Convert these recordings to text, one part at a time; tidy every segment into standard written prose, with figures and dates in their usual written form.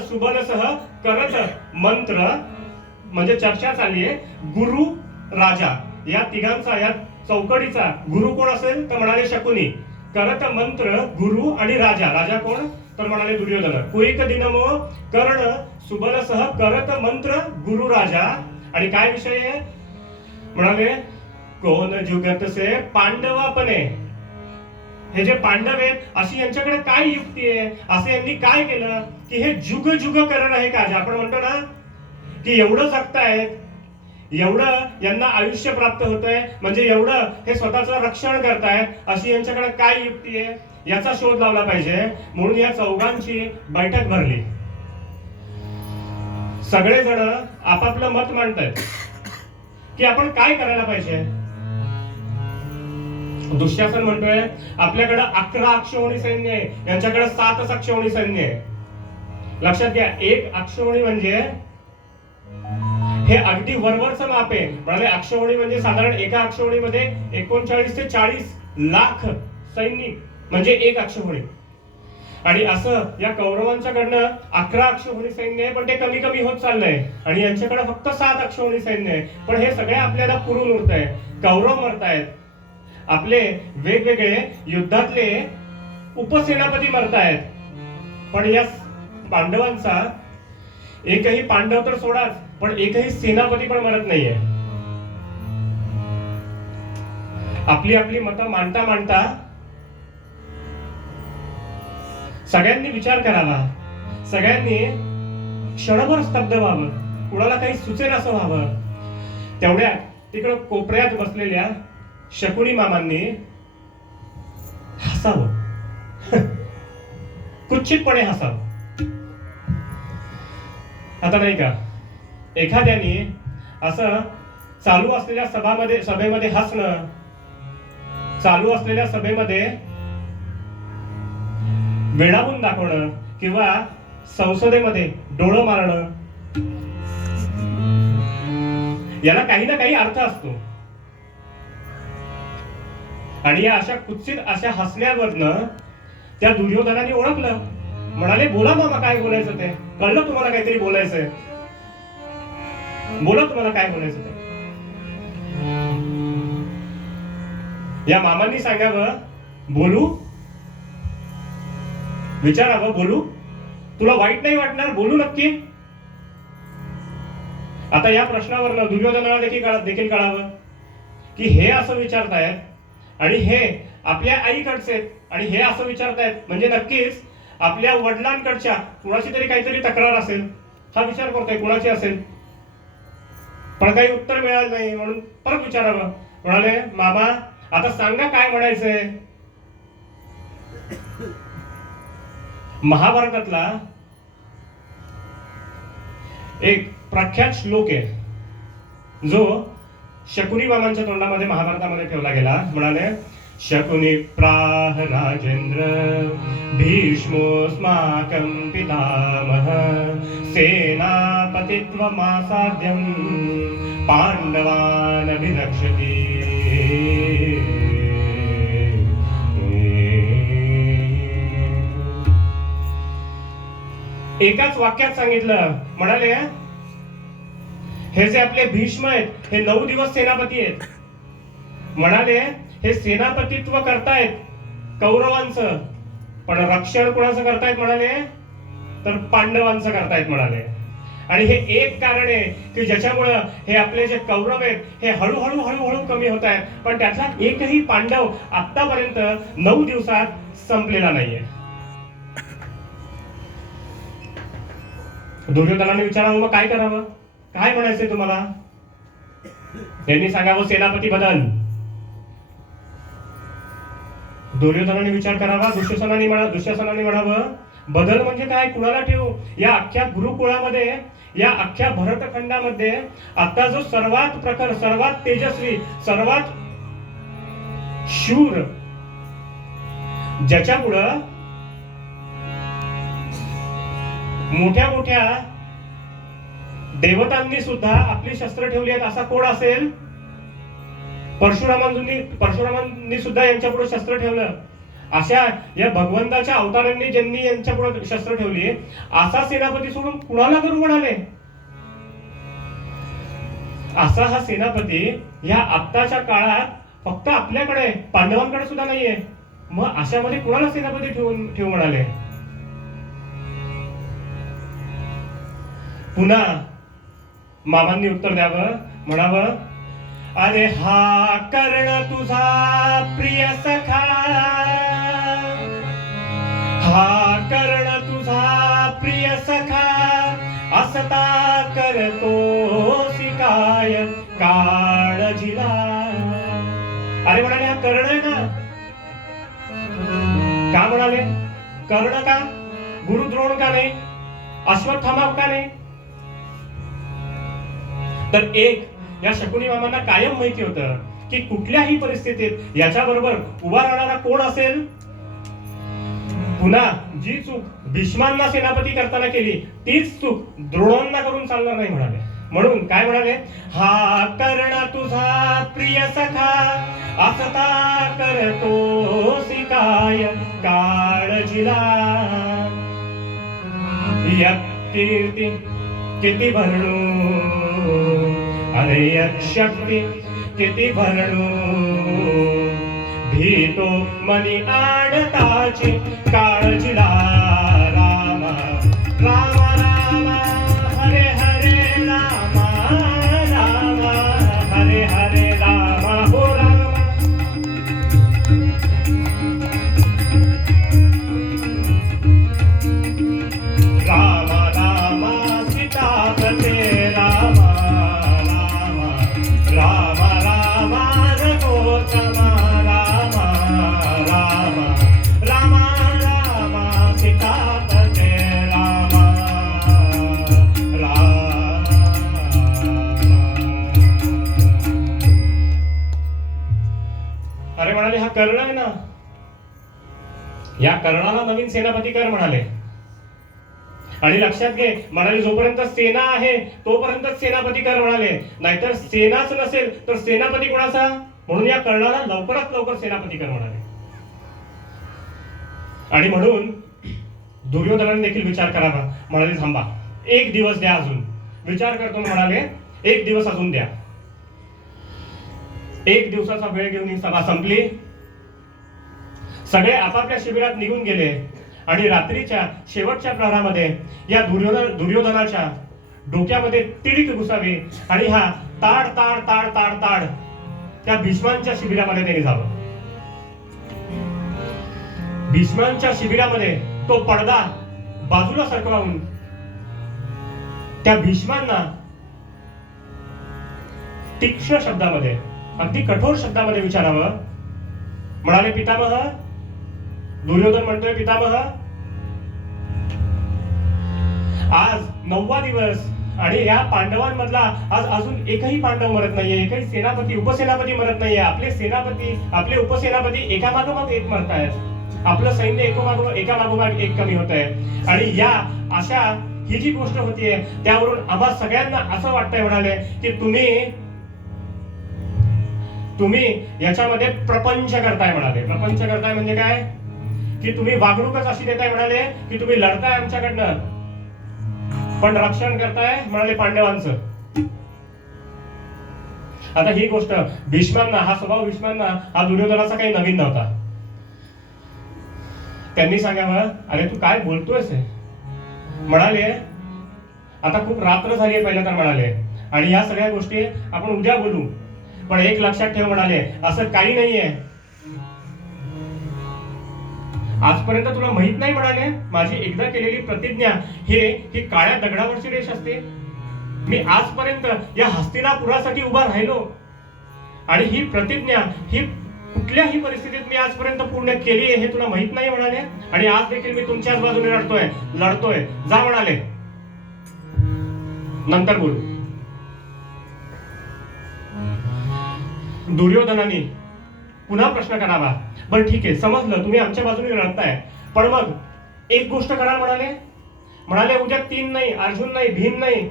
सुबलसह करत मंत्र म्हणजे चर्चा चालली आहे गुरु राजा या तिघांचा या चौकडीचा गुरु कोण असेल तर म्हणाले शकुनी, करत मंत्र गुरु आणि राजा. राजा कोण तर म्हणाले दुर्योधन. कुईक दिनमो कर्ण सुबलसह करत मंत्र गुरु राजा. आणि काय विषय आहे म्हणाले कोण जुगत से पांडवापणे. हे जे पांडव आहेत अशी यांच्याकडे काय युक्ती आहे, असं यांनी काय केलं की हे जुग जुग करण आहे का, जे आपण म्हणतो ना की एवढं जगतायत, एवढं यांना आयुष्य प्राप्त होतंय, म्हणजे एवढं हे स्वतःचं रक्षण करतायत, अशी यांच्याकडे काय युक्ती आहे याचा शोध लावला पाहिजे. म्हणून या चौघांची बैठक भरली. सगळेजण आपापलं मत मांडतायत की आपण काय करायला पाहिजे. दुःशासन म्हणतोय आपल्याकडे 11 अक्षौहिणी सैन्य आहे, यांच्याकडे 7 अक्षौहिणी सैन्य आहे. लक्षात घ्या, 1 अक्षौहिणी म्हणजे हे अगदी वरवरचं माप आहे. म्हणाले अक्षौहिणी म्हणजे साधारण एका अक्षौहिणीमध्ये 39 ते 40 लाख सैनिक म्हणजे 1 अक्षौहिणी. आणि असं या कौरवांच्याकडनं 11 अक्षौहिणी सैन्य आहे, पण ते कमी कमी होत चाललंय. आणि यांच्याकडे फक्त 7 अक्षौहिणी सैन्य आहे, पण हे सगळे आपल्याला पुरून उरतंय. कौरव मरतायत, आपले वेगवेगळे युद्धातले उपसेनापती मरतायत, पण या पांडवांचा एकही पांडव तर सोडाच, पण एकही सेनापती पण मरत नाहीये. आपली आपली मतं मांडता मांडता सगळ्यांनी विचार करावा, सगळ्यांनी क्षणभर स्तब्ध व्हावं, कुणाला काही सुचेल असं व्हावं. तेवढ्या तिकडं कोपऱ्यात बसलेल्या शकुनी मामांनी हसावं, कुचितपणे हसावं. आता नाही का एखाद्याने असं चालू असलेल्या सभेमध्ये हसणं, चालू असलेल्या सभेमध्ये वेडावून दाखवणं किंवा संसदेमध्ये डोळं मारणं, याला काही ना काही अर्थ असतो. आणि या अशा कुत्सित अशा हसण्यावरनं त्या दुर्योधनाने ओळखलं. म्हणाले बोला मामा, काय बोलायचं ते कळलं तुम्हाला, काहीतरी बोलायचंय, बोला तुम्हाला काय बोलायचं ते. या मामांनी सांगावं बोलू, विचारावं बोलू, तुला वाईट नाही वाटणार, बोलू नक्की. आता या प्रश्नावरनं दुर्योधनाला देखील कळावं की हे असं विचारतायत आणि हे आपल्या आईकडचे आहेत, आणि हे असं विचारतायत म्हणजे नक्कीच आपल्या वडिलांकडच्या कुणाची तरी काहीतरी तक्रार असेल, हा विचार करतोय कुणाची असेल. पण काही उत्तर मिळालं नाही, म्हणून परत विचारावं. म्हणाले मामा आता सांगा काय म्हणायचंय. महाभारतातला एक प्रख्यात श्लोक आहे जो शकुनी मामांच्या तोंडामध्ये महाभारतामध्ये ठेवला गेला. म्हणाले शकुनी प्राह राजेंद्र भीष्मोस्माकं पितामह सेनापतित्वमासाद्यं पांडवान् अभिरक्षति. एकाच वाक्यात सांगितलं. म्हणाले हे जे आपले भीष्म आहेत हे 9 दिवस सेनापती आहेत. म्हणाले हे सेनापतित्व करतायत कौरवांचं, पण रक्षण कोणाचं करतायत म्हणाले तर पांडवांचं करतायत म्हणाले. आणि हे एक कारण आहे की ज्याच्यामुळं हे आपले जे कौरव आहेत हे हळूहळू हळूहळू कमी होत आहेत, पण त्यातला एकही पांडव आतापर्यंत 9 दिवसात संपलेला नाहीये. दुर्योधनाने विचारावं मग काय करावं, काय म्हणायचंय तुम्हाला. त्यांनी सांगावं सेनापती बदल. दुर्योधनाने विचार करावा, दुःशासनाने म्हणावं बदल म्हणजे काय, कुणाला ठेवू. या अख्ख्या गुरुकुळामध्ये, या अख्ख्या भरतखंडामध्ये आता जो सर्वात प्रखर, सर्वात तेजस्वी, सर्वात शूर, ज्याच्यामुळं मोठ्या मोठ्या देवतांनी सुद्धा आपली शस्त्र ठेवली आहेत असा कोण असेल. परशुरामांनी सुद्धा यांच्या पुढे शस्त्र ठेवलं. अशा या भगवंताच्या अवतारांनी ज्यांनी यांच्या पुढे शस्त्र ठेवली, असा सेनापती सोडून कुणाला करू म्हणाले? असा हा सेनापती या आत्ताच्या काळात फक्त आपल्याकडे, पांडवांकडे सुद्धा नाहीये. मग अशामध्ये कुणाला सेनापती ठेवू म्हणाले? पुन्हा मामांनी उत्तर द्यावं, म्हणावं, अरे हा कर्ण तुझा प्रिय सखा, हा कर्ण तुझा प्रिय सखा, असता करतो शिकाय काळजीला. अरे म्हणाले हा कर्ण आहे ना. का म्हणाले कर्ण? का गुरुद्रोण का नाही? अश्वत्थामा का नाही? तर एक या शकुनी मामांना कायम माहिती होतं की कुठल्याही परिस्थितीत याच्या बरोबर उभा राहणारा कोण असेल. पुन्हा जी चूक भीष्मांना सेनापती करताना केली तीच चूक द्रोणांना करून चालणार नाही म्हणाले. म्हणून काय म्हणाले, हा कर्ण तुझा प्रिय सखा, असता करतो शिकाय काळजीला. या कीर्ती किती भरणू, अरे शक्ती किती भरणू, भीतो मनी आडताची काळजीला. राम राम राम हरे हरे राम, राम हरे हरे राम, हो राम. राम राम सीतापते राम, राम राम रघुत्तम राम, राम राम राम सीतापते राम, राम. अरे म्हणाले हा कर्ण आहे ना, या कर्णाला नवीन सेनापती कर म्हणाले. आणि लक्षात घे म्हणाले, जोपर्यंत सेना आहे तोपर्यंत सेनापती कर म्हणाले, नाहीतर सेनाच नसेल तर सेनापती कोणाचा? म्हणून या कर्णाला लवकरात लवकर सेनापती कर म्हणाले. आणि म्हणून दुर्योधनाने देखील विचार करावा. म्हणाले थांबा, एक दिवस द्या अजून. विचार करतो म्हणाले, एक दिवस अजून द्या. एक दिवसाचा वेळ घेऊन ही सभा संपली. सगळे आपापल्या शिबिरात निघून गेले आणि रात्रीच्या शेवटच्या प्रहरामध्ये या दुर्योधनाच्या डोक्यामध्ये तिडीक घुसावी आणि हा ताड ताड ताड ताड ताड त्या भीष्मांच्या शिबिरामध्ये त्यांनी जावं. भीष्मांच्या शिबिरामध्ये तो पडदा बाजूला सरकवावून त्या भीष्मांना तीक्ष्ण शब्दामध्ये, अगदी कठोर शब्दामध्ये विचारावं. म्हणाले, पितामह. दुर्योधन म्हणतोय, पितामह, आज 9वा दिवस आणि या पांडवांमधला आज अजून एकही पांडव मरत नाहीये, एकही सेनापती उपसेनापती मरत नाहीये. आपले सेनापती, आपले उपसेनापती एकामागोमाग एक मरतायत. आपलं सैन्य एकामागोमाग एक कमी होत आहे. आणि या अशा ही जी गोष्ट होतीये त्यावरून आम्हा सगळ्यांना असं वाटतंय म्हणाले की तुम्ही याच्यामध्ये प्रपंच करताय म्हणाले. प्रपंच करताय म्हणजे काय? की तुम्ही वागणूकच अशी देताय म्हणाले की तुम्ही लढताय आमच्याकडनं पण रक्षण करताय म्हणाले पांडवांचं. आता ही गोष्ट भीष्मांना, हा स्वभाव भीष्मांना, हा दुर्योधनाचा काही नवीन नव्हता. त्यांनी सांगावं, अरे तू काय बोलतोयस? म्हणाले, आता खूप रात्र झाली पहिलं तर म्हणाले, आणि या सगळ्या गोष्टी आपण उद्या बोलू, पण एक लक्षात ठेव म्हणाले, असं काही नाहीये. आजपर्यंत तुला माहित नाही म्हणाले, माझी एकदा केलेली प्रतिज्ञा ही काळ्या दगडावरची रेष असते. मी आजपर्यंत या हस्तिनापुरासाठी उभा राहिलो आणि ही प्रतिज्ञा ही कुठल्याही परिस्थितीत मी आजपर्यंत पूर्ण केली आहे हे तुला माहित नाही म्हणाले. आणि आज देखील मी तुमच्याच बाजूने लढतोय. जा म्हणाले, नंतर बोलू. दुर्योधनाने पुन्हा प्रश्न करावा, बरं ठीक आहे समजलं तुम्ही आमच्या बाजूने लढताय, पण मग एक गोष्ट करा म्हणाले, उद्या 3 नाही, अर्जुन नाही, भीम नाही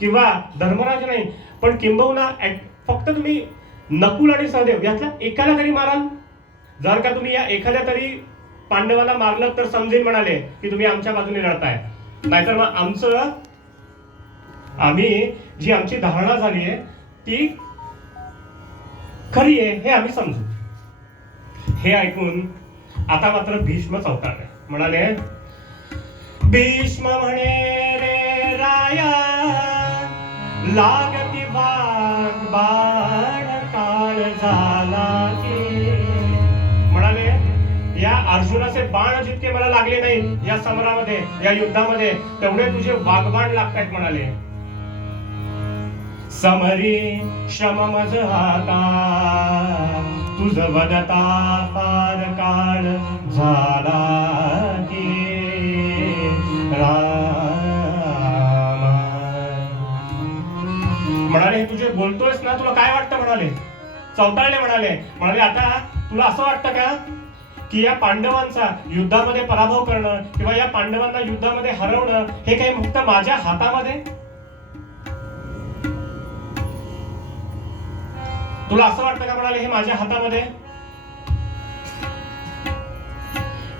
किंवा धर्मराज नाही, पण किंबहुना फक्त तुम्ही नकुल आणि सहदेव यातल्या एकाला तरी माराल. जर का तुम्ही या एखाद्या तरी पांडवांना मारलं तर समजेल म्हणाले की तुम्ही आमच्या बाजूने लढताय, नाहीतर मग जी आमची धारणा झाली आहे ती खरी आहे हे आम्ही समजू. हे ऐकून आता मात्र भीष्म चौकावले, म्हणाले भीष्म म्हणे रे राया लागती वाघ बाण काळ झाला की. म्हणाले या अर्जुनाचे बाण जितके मला लागले नाही या समरामध्ये या युद्धामध्ये तेवढे तुझे वाघबाण लागतायत. म्हणाले समरी श्रम मज हाता तुझ वदता फार काळ झाला की रामा. म्हणाले तुझे बोलतोयस ना, तुला काय वाटतं? म्हणाले चौताळले. म्हणाले आता तुला असं वाटतं का की या पांडवांचा युद्धामध्ये पराभव करणं किंवा या पांडवांना युद्धामध्ये हरवणं हे काही फक्त माझ्या हातामध्ये? तुला असं वाटतं का? म्हणाले हे माझ्या हातामध्ये.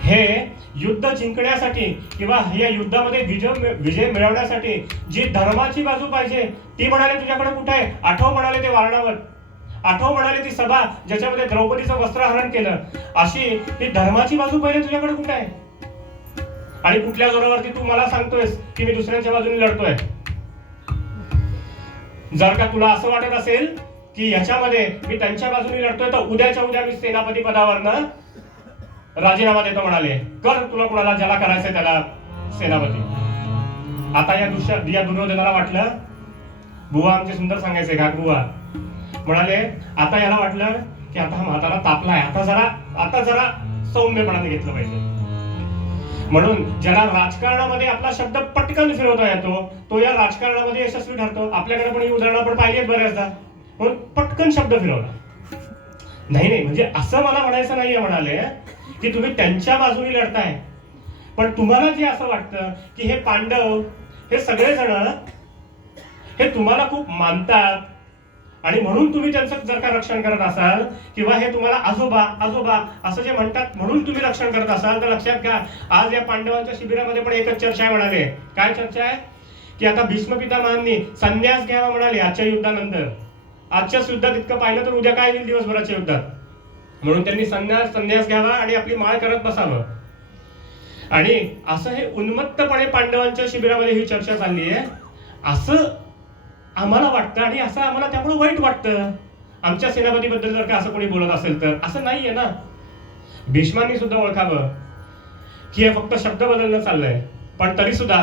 हे युद्ध जिंकण्यासाठी किंवा या युद्धामध्ये विजय मिळवण्यासाठी जी धर्माची बाजू पाहिजे ती म्हणाले तुझ्याकडे कुठे आहे? आठव म्हणाले ते वारणावर, आठव म्हणाले ती सभा ज्याच्यामध्ये द्रौपदीचं वस्त्रहरण केलं, अशी ही धर्माची बाजू पहिले तुझ्याकडे कुठे आहे? आणि कुठल्या जोरावरती तू मला सांगतोयस की मी दुसऱ्यांच्या बाजूने लढतोय? जर का तुला असं वाटत असेल की याच्यामध्ये मी त्यांच्या बाजूने लढतोय तर उद्याच्या उद्या मी सेनापती पदावरनं राजीनामा देतो. म्हणाले कर तुला कुणाला ज्याला करायचंय त्याला सेनापती. आता या दुर्योधनाला वाटलं बुवा आमचे सुंदर सांगायचे का बुवा. म्हणाले आता याला वाटलं की आता हा म्हातारा तापलाय, आता जरा सौम्यपणाने घेतलं पाहिजे. म्हणून ज्याला राजकारणामध्ये आपला शब्द पटकन फिरवता येतो तो या राजकारणामध्ये यशस्वी ठरतो. आपल्याकडे पण ही उदाहरणं आपण पाहिली बऱ्याचदा. म्हणून पटकन शब्द फिरवला. नाही म्हणजे असं मला म्हणायचं नाहीये. म्हणाले की तुम्ही त्यांच्या बाजूने लढताय पण तुम्हाला जे असं वाटतं की हे पांडव हे सगळेजण हे तुम्हाला खूप मानतात आणि म्हणून तुम्ही त्यांचं जर का रक्षण करत असाल किंवा हे तुम्हाला आजोबा आजोबा असं जे म्हणतात म्हणून तुम्ही रक्षण करत असाल तर लक्षात घ्या आज या पांडवांच्या शिबिरामध्ये पण एकच चर्चा आहे. म्हणाले काय चर्चा आहे की आता भीष्म पितामहांनी संन्यास घ्यावा. म्हणाले आजच्या युद्धानंतर, आजच्याच युद्धात इतकं पाहिलं तर उद्या काय होईल दिवसभराच्या युद्धात, म्हणून त्यांनी संन्यास घ्यावा आणि आपली माळ करत बसावं. आणि असं हे उन्मत्तपणे पांडवांच्या शिबिरामध्ये ही चर्चा चालली आहे असं आम्हाला वाटतं आणि असं आम्हाला त्यामुळे वाईट वाटतं. आमच्या सेनापतीबद्दल जर का असं कोणी बोलत असेल तर असं नाहीये ना. भीष्मांनी सुद्धा ओळखावं की हे फक्त शब्द बदलणं चाललंय पण तरी सुद्धा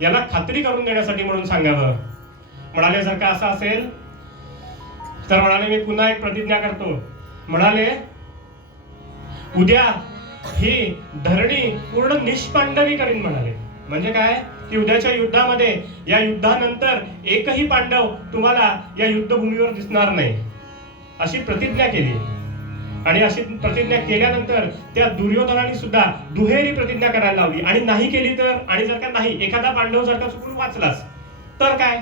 याला खात्री करून देण्यासाठी म्हणून सांगावं. म्हणाले जर का असं असेल तर म्हणाले मी पुन्हा एक प्रतिज्ञा करतो. म्हणाले उद्या ही धरणी पूर्ण निष्पांडवी करीन. म्हणाले म्हणजे काय की उद्याच्या युद्धामध्ये या युद्धानंतर एकही पांडव तुम्हाला या युद्धभूमीवर दिसणार नाही अशी प्रतिज्ञा केली. आणि अशी प्रतिज्ञा केल्यानंतर त्या दुर्योधनाने सुद्धा दुहेरी प्रतिज्ञा करायला लावली. आणि नाही केली तर, आणि जर का नाही एखादा पांडव जर का चुकून वाचलाच तर काय,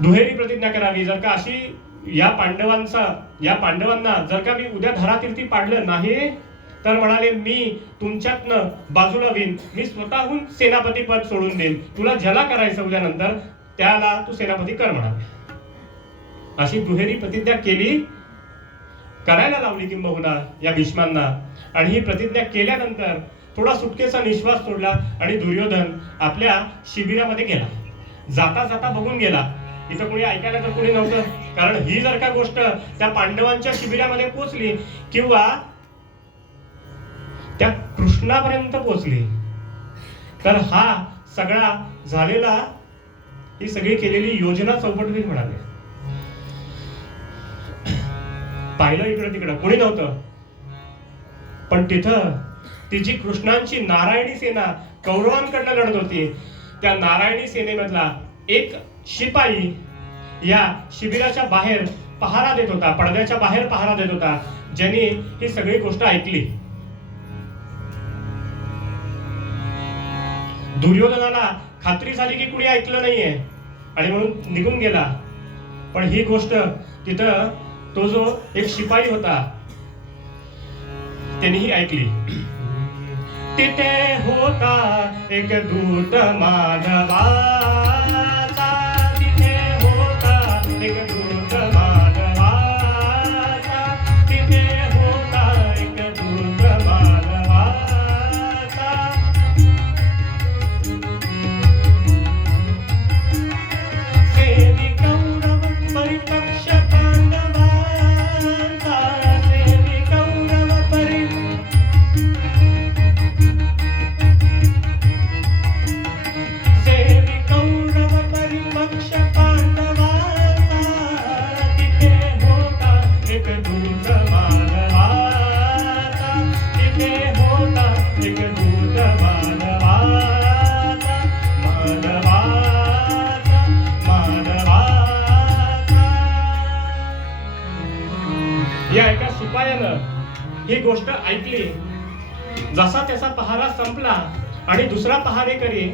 दुहेरी प्रतिज्ञा करावी. जर का अशी या पांडवांना जर का मी उद्या धरातीर्थी पाडलं नाही तर म्हणाले मी तुमच्यातनं बाजूला होईन, मी स्वतःहून सेनापती पद सोडून देईन, तुला ज्याला करायचं उद्यानंतर त्याला तू सेनापती कर. म्हणाले अशी दुहेरी प्रतिज्ञा केली, करायला लावली किंबहुना या भीष्मांना. आणि ही प्रतिज्ञा केल्यानंतर थोडा सुटकेचा निश्वास सोडला आणि दुर्योधन आपल्या शिबिरामध्ये गेला. जाता जाता बघून गेला इथं कोणी ऐकायला तर कोणी नव्हतं. कारण ही जर का गोष्ट त्या पांडवांच्या शिबिरामध्ये पोहोचली किंवा त्या कृष्णापर्यंत पोहोचली तर हा सगळा झालेला, ही सगळी केलेली योजना चौपट होईल. म्हणाले पाहिलं इकडं तिकडं कोणी नव्हतं पण तिथं ती जी कृष्णांची नारायणी सेना कौरवांकडनं लढत होती त्या नारायणी सेनेमधला एक शिपाई या शिबिराच्या बाहेर पहारा देत होता, पडद्याच्या बाहेर पहारा देत होता, ज्यांनी ही सगळी गोष्ट ऐकली. दुर्योधनाला खात्री झाली की कुणी ऐकलं नाहीये आणि म्हणून निघून गेला. पण ही गोष्ट तिथं तो जो एक शिपाई होता त्यांनीही ऐकली. तिथे होता एक दूत माधवाचा, तिथे होता एक दूत माधवाचा, तिथे होता एक दूत माधवाचा. सेवी कौरव परिपक्ष पांडवांचा, सेवी कौरव सेवी कौरव परिपक्ष पांडवांचा, तिथे होता एक दूत माधवाचा, तिथे होता एक दूत माधवाचा, माधवाचा, माधवाचा. या एका शिपायानं ही गोष्ट ऐकली. जसा त्याचा पहारा संपला आणि दुसरा पहारेकरी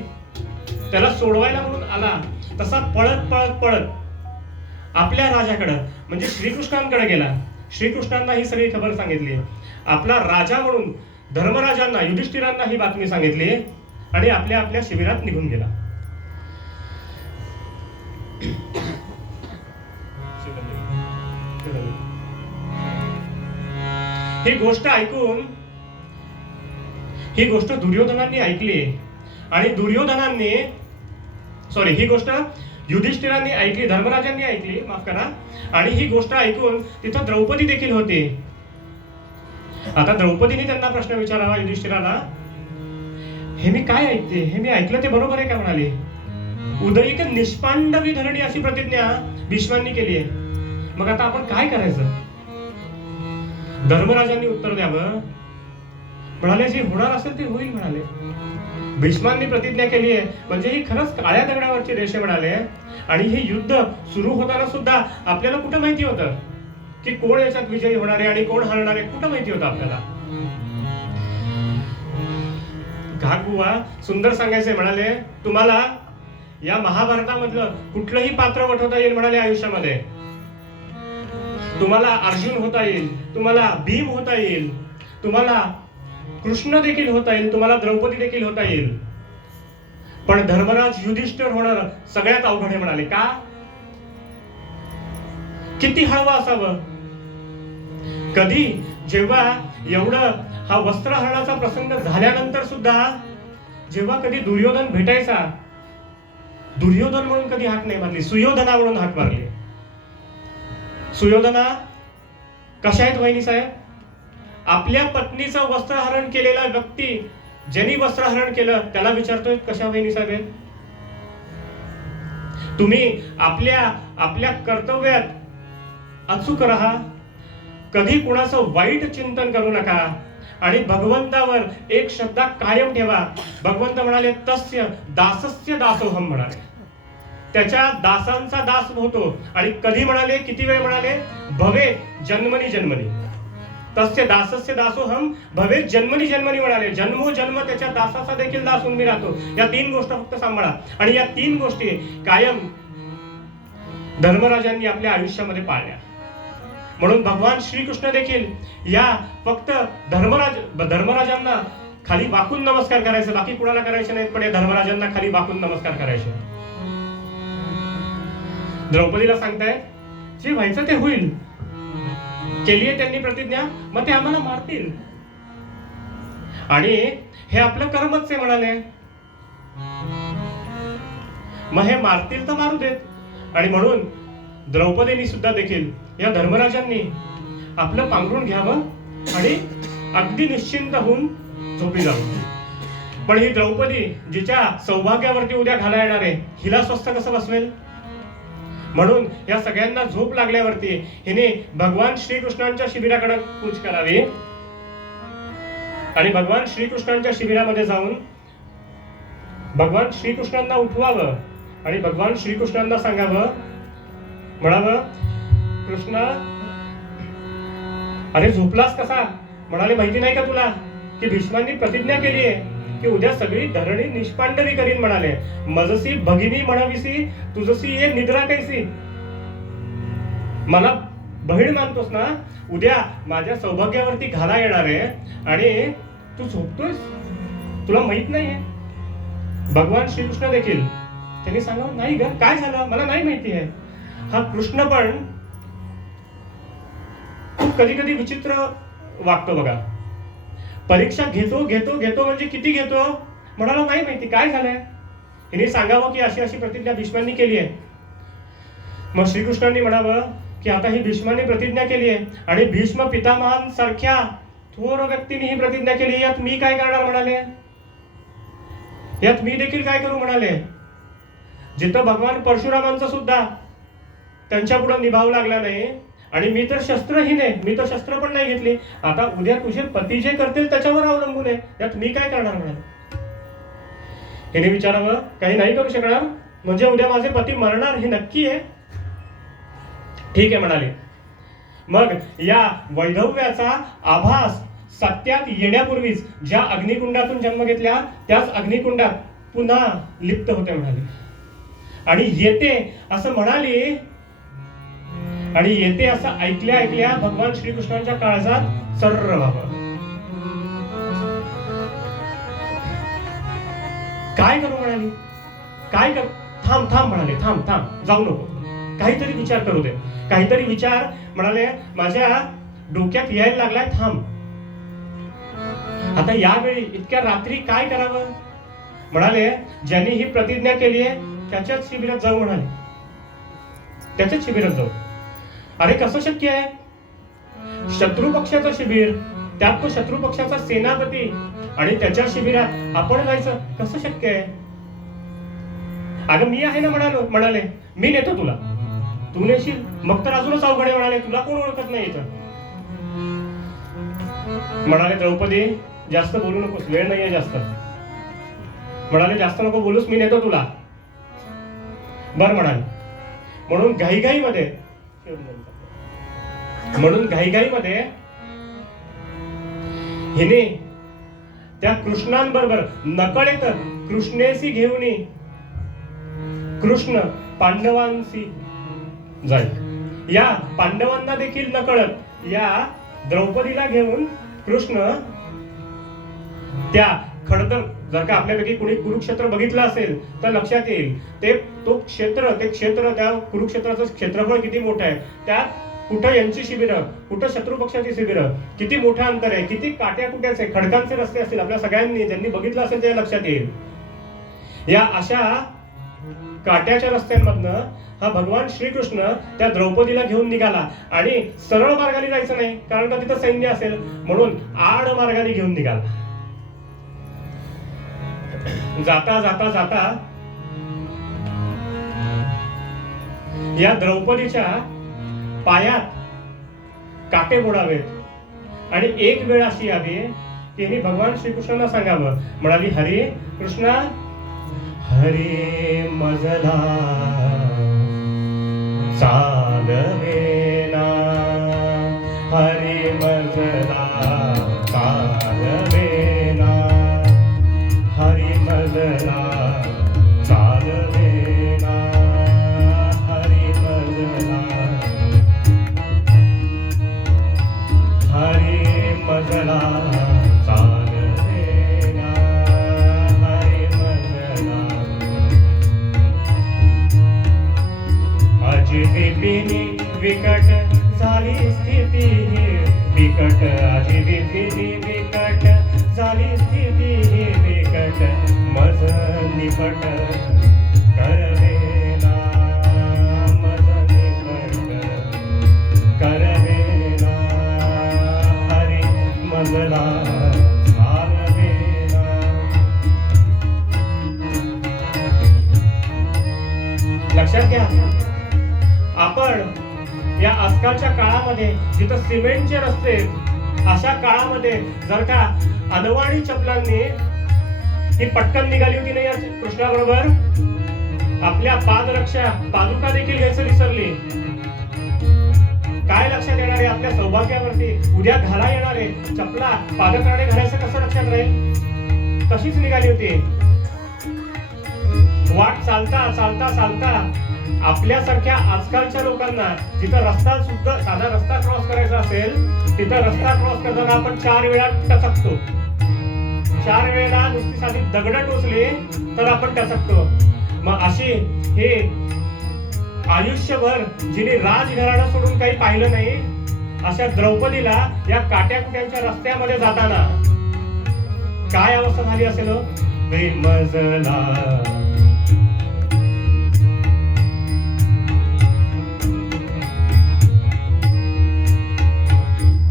त्याला सोडवायला म्हणून आला, तसा पळत पळत पळत आपल्या राजाकडे म्हणजे श्रीकृष्णांकडे गेला. श्रीकृष्णांना ही सगळी खबर सांगितली. आपला राजा म्हणून धर्मराजांना, युधिष्ठिरांना ही बातमी सांगितली आणि आपल्या आपल्या शिबिरात निघून गेला. ही गोष्ट ऐकून, ही गोष्ट दुर्योधनांनी ऐकली आणि दुर्योधनांनी, सॉरी, ही गोष्ट युधिष्ठिरांनी ऐकली, धर्मराजांनी ऐकली, माफ करा. आणि ही गोष्ट ऐकून तिथं द्रौपदी देखील होती. आता द्रौपदीने त्यांना प्रश्न विचारावा युधिष्ठिराला, हे मी काय ऐकते, हे मी ऐकलं ते बरोबर आहे का म्हणाले. उदयिक निष्पांडवी धरणी अशी प्रतिज्ञा भीष्मांनी केली आहे. मग आता आपण काय करायचं. धर्मराजांनी उत्तर द्यावं. म्हणाले जे होणार असेल ते होईल म्हणाले. भीष्मांनी प्रतिज्ञा केली आहे म्हणजे ही खरंच काळ्या दगडावरची रेष म्हणाले. आणि हे युद्ध सुरू होताना सुद्धा आपल्याला कुठं माहिती होतं की कोण याच्यात विजयी होणार आहे आणि कोण हरणार आहे, कुठं माहिती होतं आपल्याला. घागबुवा सुंदर सांगायचे, म्हणाले तुम्हाला या महाभारतामधलं कुठलंही पात्र वठवता येईल म्हणाले आयुष्यामध्ये. तुम्हाला अर्जुन होता येईल, तुम्हाला भीम होता येईल, तुम्हाला कृष्ण देखील होता येईल, तुम्हाला द्रौपदी देखील होता येईल, पण धर्मराज युधिष्ठिर होणार सगळ्यात अवघड आहे म्हणाले. का? किती हळवा असावं. कधी जेव्हा एवढं हा वस्त्रहरणाचा प्रसंग झाल्यानंतर सुद्धा जेव्हा कधी दुर्योधन भेटायचा, दुर्योधन म्हणून कधी हाक नाही मारली, सुयोधना म्हणून हाक मारली. सुयोधना कशा आहेत वहिनी साहेब? आपल्या पत्नीचं वस्त्रहरण केलेला व्यक्ती, ज्यांनी वस्त्रहरण केलं त्याला विचारतोय कशा वहिनी साहेब. तुम्ही आपल्या कर्तव्यात अचूक राहा, कधी कुणाचं वाईट चिंतन करू नका आणि भगवंतावर एक श्रद्धा कायम ठेवा. भगवंत म्हणाले तस्य दासस्य दासोहम म्हणाले, त्याच्या दासांचा दास होतो. आणि कधी म्हणाले, किती वेळ म्हणाले, भवे जन्मनी जन्मनी, तस्य दासस्य दासोहम भवे जन्मनी जन्मनी म्हणाले. जन्मोजन्म त्याच्या दासाचा देखील दास होऊन मी राहतो. या 3 गोष्टी फक्त सांभाळा. आणि या 3 गोष्टी कायम धर्मराजांनी आपल्या आयुष्यामध्ये पाळल्या. म्हणून भगवान श्रीकृष्ण देखील या फक्त धर्मराजांना खाली वाकून नमस्कार करायचे, बाकी कुणाला करायचे नाहीत, पण या धर्मराजांना खाली वाकून नमस्कार करायचे. द्रौपदीला सांगताय जे व्हायचं ते होईल. केलीये त्यांनी प्रतिज्ञा, मग ते आम्हाला मारतील आणि हे आपलं कर्मच आहे म्हणाले. मग हे मारतील तर मारू देत. आणि म्हणून द्रौपदीने सुद्धा देखील या धर्मराजांनी आपलं पांघरून घ्यावं आणि अगदी निश्चिंत होऊन झोपी जावं. पण ही द्रौपदी जिच्या सौभाग्यावरती उद्या घाला येणार आहे, हिला स्वस्थ कसं बसवेल. म्हणून या सगळ्यांना झोप लागल्यावरती हिने भगवान श्रीकृष्णांच्या शिबिराकडे कूच करावी आणि भगवान श्रीकृष्णांच्या शिबिरामध्ये जाऊन भगवान श्रीकृष्णांना उठवावं आणि भगवान श्रीकृष्णांना सांगावं, म्हणावं कृष्णा अरे झोपलास कसा. म्हणाले माहिती नाही का तुला की भीष्मांनी प्रतिज्ञा केली आहे की उद्या सगळी धरणी निष्पांडवी करीन. म्हणाले मजसी भगिनी म्हणविसी तुझसी ये निद्रा कैसी. मला बहीण मानतोस ना, उद्या माझ्या सौभाग्यावरती घाला येणार आहे आणि तू झोपतोयस, तुला माहित नाहीये. भगवान श्रीकृष्ण देखील त्यांनी सांगावं, नाही ग, काय झालं मला नाही माहिती आहे. हा कृष्ण पण खूप कधी कधी विचित्र वागतो बघा. परीक्षा घेतो घेतो घेतो म्हणजे किती घेतो, म्हणाला नाही माहिती काय झालंय. हिने सांगावं की अशी अशी प्रतिज्ञा भीष्मांनी केली आहे. मग श्रीकृष्णांनी म्हणावं की आता ही भीष्मांनी प्रतिज्ञा केली आहे आणि भीष्म पितामहांसारख्या थोर व्यक्तीने ही प्रतिज्ञा केली, यात मी काय करणार म्हणाले, यात मी देखील काय करू म्हणाले. जिथं भगवान परशुरामांचा सुद्धा त्यांच्या पुढे निभाव लागला नाही आणि मी तर शस्त्रहीन आहे, मी तर शस्त्र पण नाही घेतली. आता उद्या तुझे पती जे करतील त्याच्यावर अवलंबून आहे, यात मी काय करणार म्हणाले. हिने विचारावं, काही नाही करू शकणार म्हणजे उद्या माझे पती मरणार हे नक्की आहे. ठीक आहे म्हणाले. मग या वैधव्याचा आभास सत्यात येण्यापूर्वीच ज्या अग्निकुंडातून जन्म घेतल्या त्याच अग्निकुंडात पुन्हा लिप्त होते म्हणाले. आणि येते असं म्हणाली आणि येते असं ऐकल्या ऐकल्या भगवान श्रीकृष्णांच्या काळजात सर्र व्हावं. काय करू म्हणाली, काय कर, थांब थांब म्हणाले, थांब थांब जाऊ नको, काहीतरी विचार करू दे. काहीतरी विचार म्हणाले माझ्या डोक्यात यायला लागलाय, थांब. आता यावेळी इतक्या रात्री काय करावं म्हणाले. ज्यांनी ही प्रतिज्ञा केली आहे त्याच्याच शिबिरात जाऊ म्हणाले, त्याच्याच शिबिरात जाऊ. अरे कसं शक्य आहे, शत्रू पक्षाचं शिबिर, त्यात तो शत्रू पक्षाचा सेनापती आणि त्याच्या शिबिरात आपण जायचं कसं शक्य आहे. अगं मी आहे ना म्हणाले, मी नेतो तुला, तू नेशील मग तर अजूनच अवघड आहे म्हणाले, तुला कोण ओळखत नाही इथं. म्हणाले द्रौपदी जास्त बोलू नकोस, वेळ नाहीये जास्त. म्हणाले जास्त नको बोलूस, मी नेतो तुला. बर म्हणाले. म्हणून घाईघाईमध्ये हिने त्या कृष्णांबरोबर नकळत कृष्णेसी घेऊन कृष्ण पांडवांशी जाईल. या पांडवांना देखील नकळत या द्रौपदीला घेऊन कृष्ण त्या खडतर, जर का आपल्यापैकी कोणी कुरुक्षेत्र बघितलं असेल तर लक्षात येईल ते क्षेत्र त्या कुरुक्षेत्राचं क्षेत्रफळ किती मोठं आहे. त्यात कुठं यांची शिबिरं, कुठं शत्रू पक्षाची शिबिरं, किती मोठं अंतर आहे, किती काट्या कुट्याचे खडकांचे रस्ते असतील. आपल्या सगळ्यांनी ज्यांनी बघितलं असेल ते लक्षात येईल. या अशा काट्याच्या रस्त्यांमधनं हा भगवान श्रीकृष्ण त्या द्रौपदीला घेऊन निघाला आणि सरळ मार्गाने जायचं नाही कारण का तिथं सैन्य असेल, म्हणून आड मार्गाने घेऊन निघाला. जाता जाता जाता या द्रौपदीच्या पायात काटे मोडावेत आणि एक वेळ अशी यावी की भगवान श्रीकृष्णांना सांगावं. म्हणाली, हरी कृष्णा, हरी मजला चालवेना, हरी मजला चालवेना, हरी मजला चालवेना, हरी मजला, हरी मजला चालवेना, हरी मजला. अजिबिनी विकट झाली स्थिती, विकट अजिबिनी विकट झाली स्थिती, विकट मज निपट करवेना, मज निपट करवेना, हरी मजला चालवेना. लक्षात घ्या, आपण या आजकालच्या काळामध्ये जिथं सिमेंटचे रस्ते, अशा काळामध्ये जर का अनवाणी चपलांनी ही पटकन निघाली होती नाही या कृष्णाबरोबर, आपल्या पादरक्षा पादुका देखील घ्यायचं विसरली. काय लक्षात येणार आहे आपल्या सौभाग्यावरती, उद्या घाला येणारे चपला पादत्राणे घालायचं कसं लक्षात राहील. तशीच निघाली होती वाट. चालता चालता चालता आपल्यासारख्या आजकालच्या लोकांना जिथं रस्ता सुद्धा साधा रस्ता क्रॉस करायचा असेल तिथं रस्ता क्रॉस करताना आपण 4 वेळा टचकतो. 4 वेळा नुसती साधी दगड टोचली तर आपण टचकतो. मग अशी हे आयुष्यभर जिने राजघराणं सोडून काही पाहिलं नाही अशा द्रौपदीला या काट्याकुट्यांच्या रस्त्यामध्ये जाताना काय अवस्था झाली असेल? मजला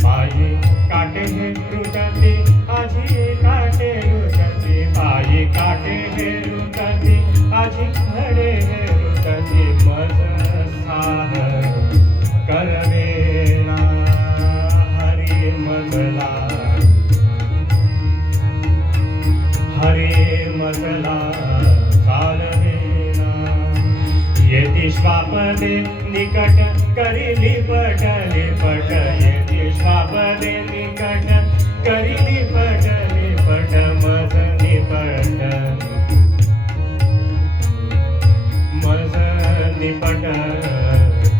पायी काटे हे रुटते आजी काटे रुटते पायी काटे हे रुटते आजी खडे हे रुटते मज साह करवेना हरी मजला हरी मजला चालवेना येती श्वापदे निकट करिली पट लिपट येती श्वापदे निकट करिली पट लिपट मज निपट मज निपट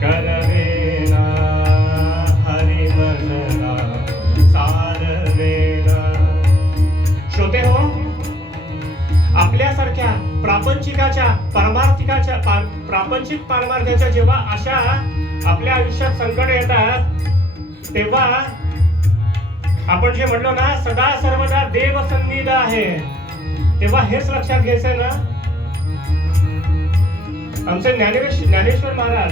करवेना हरी मजला चालवेना. श्रोते हो, आपल्यासारख्या प्रापंचिकाच्या प्रापंचिक पारमार्थ्याच्या जेव्हा अशा आपल्या आयुष्यात संकट येतात तेव्हा आपण जे म्हणलो ना सदा सर्वदा देव सन्निध आहे, तेव्हा हेच लक्षात घ्यायचंय ना. आमचे ज्ञानेश्वर महाराज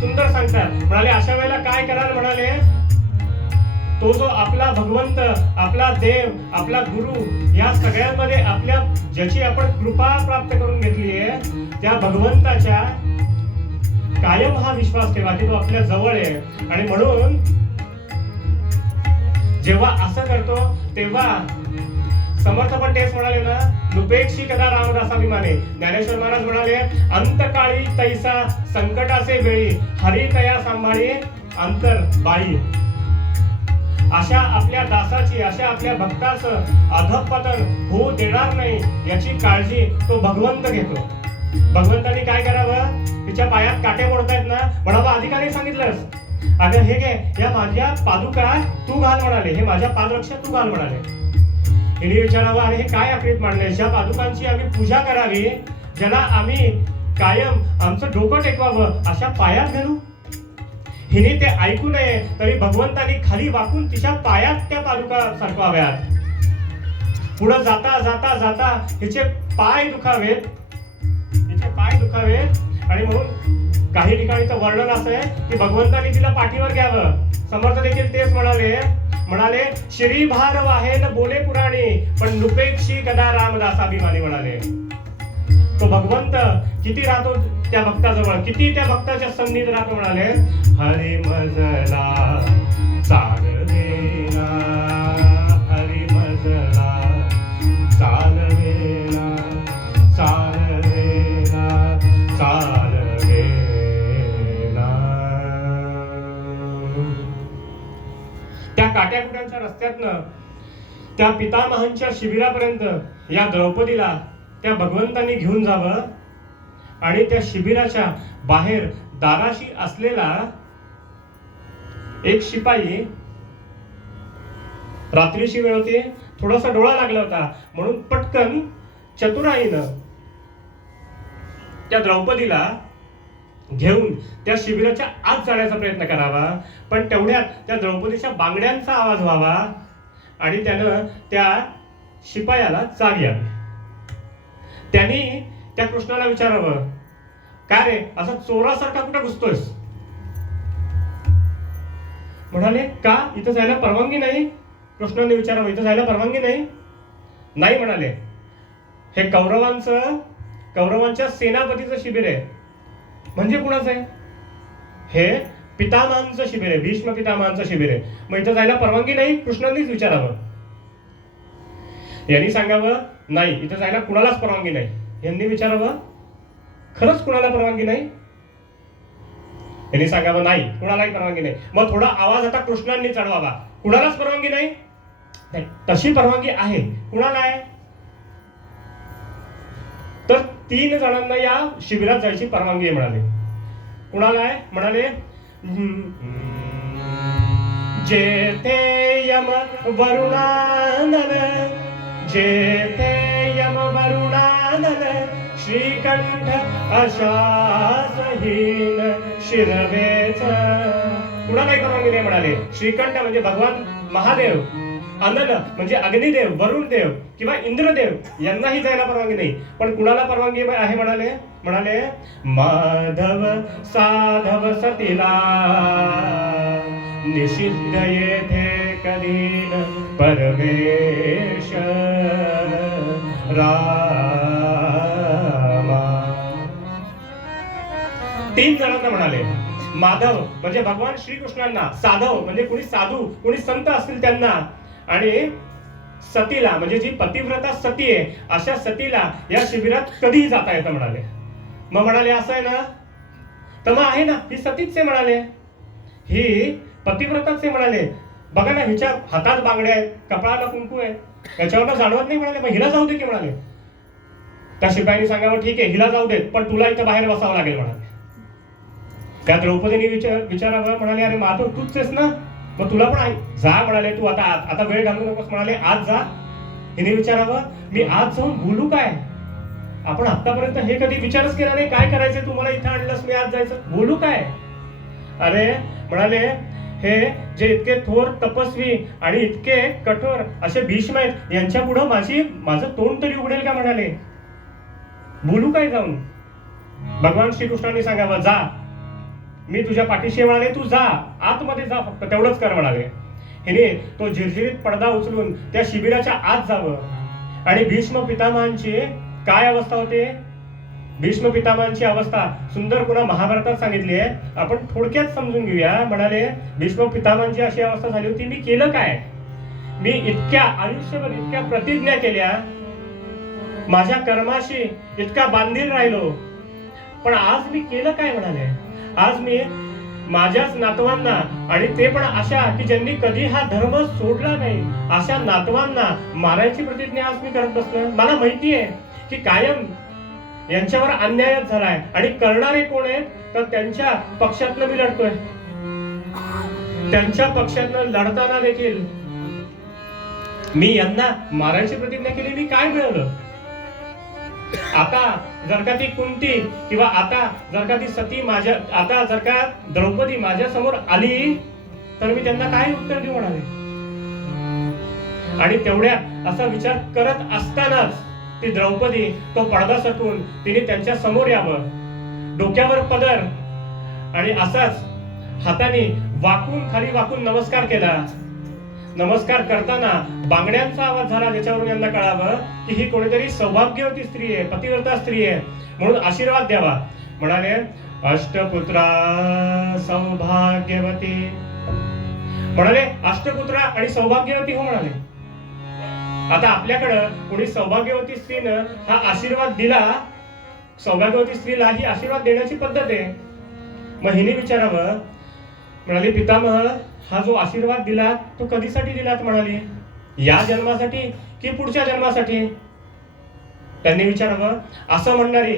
सुंदर सांगतात, म्हणाले अशा वेळेला काय कराल? म्हणाले तो जो आपला भगवंत, आपला देव, आपला गुरु या सगळ्यांमध्ये आपल्या ज्याची आपण कृपा प्राप्त करून घेतली आहे त्या भगवंताच्या कायम हा विश्वास ठेवा की तो आपल्या जवळ आहे. आणि म्हणून जेव्हा असं करतो तेव्हा समर्थ पण तेच म्हणाले ना, नुपेक्षी कदा रामदासाभिमाने. ज्ञानेश्वर महाराज म्हणाले अंतकाळी तैसा संकटाचे वेळी हरी तया सांभाळी अंतर बाई. अशा आपल्या दासाची, अशा आपल्या भक्ताचं अधःपतन होऊ देणार नाही याची काळजी तो भगवंत घेतो. भगवंतानी काय करावं? तिच्या पायात काटे मोडतायत ना, म्हणावं अधिकारी सांगितलंस, अगं हे घे, या माझ्या पादुका तू घाल म्हणाले, हे माझ्या पादरक्षा तू घाल म्हणाले. हिने विचारावं अरे हे काय आकृत मांडले, ज्या पादुकांची आम्ही पूजा करावी, ज्याला आम्ही कायम आमचं डोकं टेकवावं, अशा पायात घालू? हिने ते ऐकू नये तरी भगवंतानी खाली वाकून तिच्या पायात त्या पादुका सरकवाव्यात. पुढे जाता जाता जाता हिचे पाय दुखावेत, हिचे पाय दुखावेत. आणि म्हणून काही ठिकाणी तर वर्णन असं आहे की भगवंतानी तिला पाठीवर घ्यावं. समर्थ देखील तेच म्हणाले श्री भार वाहे न बोले पुराणी पण नुपेक्षी गदा रामदासाभिमानी म्हणाले. तो भगवंत किती राहतो त्या भक्ताजवळ, किती त्या भक्ताच्या सन्निध राहतो. म्हणाले हरी मजला चालवेना हरी मजला चालवेना चालवेना चालवेना. त्या काट्याकुट्यांच्या रस्त्यातनं त्या पितामहांच्या शिबिरापर्यंत या द्रौपदीला त्या भगवंतांनी घेऊन जावं. आणि त्या शिबिराच्या बाहेर दाराशी असलेला एक शिपाई, रात्रीची वेळ होती, थोडासा डोळा लागला होता म्हणून पटकन चतुराईनं त्या द्रौपदीला घेऊन त्या शिबिराच्या आत जाण्याचा प्रयत्न करावा. पण तेवढ्यात त्या द्रौपदीच्या बांगड्यांचा आवाज व्हावा आणि त्यानं त्या शिपायाला जाग यावी. त्यांनी त्या कृष्णाला विचारावं काय रे असं चोरासारखा कुठे घुसतोयस? म्हणाले का इथं जायला परवानगी नाही? कृष्णाने विचारावं इथं जायला परवानगी नाही? नाही म्हणाले, हे कौरवांच्या सेनापतीचं शिबिर आहे. म्हणजे कुणाचं आहे? हे पितामहांचं शिबिर आहे, भीष्म पितामहांचं शिबिर आहे. मग इथं जायला परवानगी नाही? कृष्णांनीच विचारावं. यांनी सांगावं नाही इथं जायला कुणालाच परवानगी नाही. यांनी विचारावं खरंच कुणाला परवानगी नाही? यांनी सांगावं नाही कुणालाही परवानगी नाही. मग थोडा आवाज आता कृष्णांनी चढवावा, कुणालाच परवानगी नाही? तशी परवानगी आहे, कुणाला आहे? तर 3 जणांना या शिबिरात जायची परवानगी आहे म्हणाले. कुणाला आहे म्हणाले? जेथे यम वरुणानल, जेथे यम वरुणानल, श्रीकंठ अशासहीन शिरवेच. कुणालाही परवानगी नाही म्हणाले. श्रीकंठ म्हणजे भगवान महादेव, अनल म्हणजे अग्निदेव, वरुण देव किंवा इंद्रदेव यांनाही जायला परवानगी नाही. पण कुणाला परवानगी आहे म्हणाले? म्हणाले माधव साधव सतीला निषिद्ध येथे कधी परमेश रामा. 3 जणांना म्हणाले. माधव म्हणजे भगवान श्रीकृष्णांना, साधव म्हणजे कोणी साधू कोणी संत असतील त्यांना, आणि सतीला म्हणजे जी पतिव्रता सती आहे अशा सतीला या शिबिरात कधीही जाता येतं म्हणाले. मग म्हणाले असं आहे ना, तर मग आहे ना ही सतीच आहे म्हणाले, ही पतिव्रताच आहे म्हणाले. बघा ना हिच्या हातात बांगड्या आहेत, कपाळाला कुंकू आहे, याच्यावर जाणवत नाही म्हणाले. मग हिला जाऊ दे की म्हणाले. त्या शिपायांनी सांगावं ठीक आहे हिला जाऊ देत, पण तुला इथं बाहेर बसावं लागेल म्हणाले. त्या द्रौपदीने विचारावं म्हणाले अरे माधव तूच आहेस ना, मग तुला पण आहे जा म्हणाले. तू आता वेळ घालवू नकोस म्हणाले, आज जा. हिने विचारावं मी आज जाऊन बोलू काय? आपण आतापर्यंत हे कधी विचारच केला नाही, काय करायचंय तुम्हाला इथं आणलंस, मी आज जायचं बोलू काय? अरे म्हणाले हे जे इतके थोर तपस्वी आणि इतके कठोर असे भीष्म आहेत, यांच्या पुढं माझं तोंड तरी उघडेल का म्हणाले, बोलू काय जाऊन? भगवान श्रीकृष्णांनी सांगावं जा, मी तुझ्या पाठीशी म्हणाले, तू जा आतमध्ये जा, फक्त तेवढंच कर म्हणाले. हिने तो झिरझिरीत पडदा उचलून त्या शिबिराच्या आत जावं. आणि भीष्म पितामहांची काय अवस्था होते? भीष्म पितामहांची अवस्था सुंदर पुन्हा महाभारतात सांगितली आहे, आपण थोडक्यात समजून घेऊया. म्हणाले भीष्म पितामहांची अशी अवस्था झाली होती, मी केलं काय? मी इतक्या आयुष्यभर इतक्या प्रतिज्ञा केल्या, माझ्या कर्माशी इतका बांधील राहिलो, पण आज मी केलं काय म्हणाले? आज मी माझ्याच नातवांना, आणि ते पण अशा की ज्यांनी कधी हा धर्म सोडला नाही, अशा नातवांना मारायची प्रतिज्ञा आज मी करत बसलो. मला माहिती आहे की कायम यांच्यावर अन्यायच झालाय, आणि करणारे कोण आहेत तर त्यांच्या पक्षातनं मी लढतोय. त्यांच्या पक्षातनं लढताना देखील मी यांना मारायची प्रतिज्ञा केली, मी काय मिळवलं? आता जर का ती कुंती किंवा आता जर का ती सती आता जर का द्रौपदी माझ्या समोर आली तर मी त्यांना काय उत्तर देऊ म्हणाले. आणि तेवढ्यात असा विचार करत असतानाच ती द्रौपदी तो पडदा सटून तिने त्यांच्या समोर यावं, डोक्यावर पदर, आणि असाच हाताने खाली वाकून नमस्कार केला. नमस्कार करताना बांगड्यांचा आवाज झाला, ज्याच्यावरून यांना कळावं की ही कोणीतरी सौभाग्यवती स्त्री आहे, पतिव्रता स्त्री आहे, म्हणून आशीर्वाद द्यावा. म्हणाले अष्टपुत्रा सौभाग्यवती, म्हणाले अष्टपुत्रा आणि सौभाग्यवती हो म्हणाले. आता आपल्याकडं कोणी सौभाग्यवती स्त्रीनं हा आशीर्वाद दिला, सौभाग्यवती स्त्रीला ही आशीर्वाद देण्याची पद्धत आहे. मग हिने विचारावं, म्हणाली पितामह हा जो आशीर्वाद दिला तो कधीसाठी दिलात म्हणाली, या जन्मासाठी की पुढच्या जन्मासाठी? त्यांनी विचारावं. असं म्हणणारी